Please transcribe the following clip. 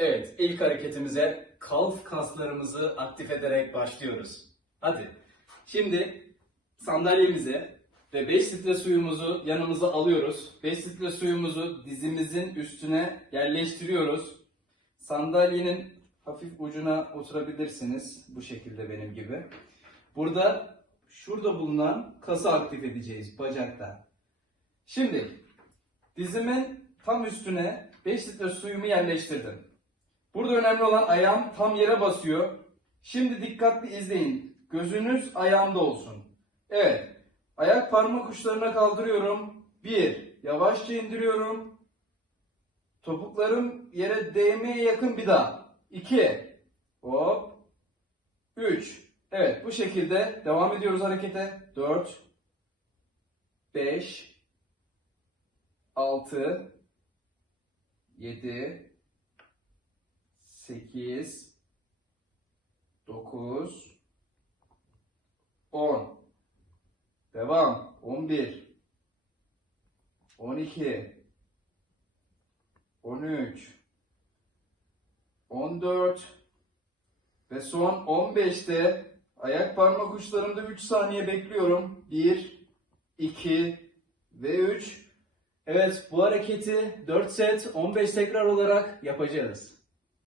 Evet, ilk hareketimize kalf kaslarımızı aktif ederek başlıyoruz. Hadi. Şimdi sandalyemize ve 5 litre suyumuzu yanımıza alıyoruz. 5 litre suyumuzu dizimizin üstüne yerleştiriyoruz. Sandalyenin hafif ucuna oturabilirsiniz. Bu şekilde benim gibi. Burada şurada bulunan kası aktif edeceğiz bacakta. Şimdi dizimin tam üstüne 5 litre suyumu yerleştirdim. Burada önemli olan ayağım tam yere basıyor. Şimdi dikkatli izleyin. Gözünüz ayağımda olsun. Evet. Ayak parmak uçlarına kaldırıyorum. Bir. Yavaşça indiriyorum. Topuklarım yere değmeye yakın bir daha. İki. Hop. Üç. Evet bu şekilde devam ediyoruz harekete. Dört. Beş. Altı. Yedi. 8 9 10 Devam. 11 12 13 14 ve son 15'te ayak parmak uçlarımda 3 saniye bekliyorum. 1 2 ve 3 Evet bu hareketi 4 set 15 tekrar olarak yapacağız.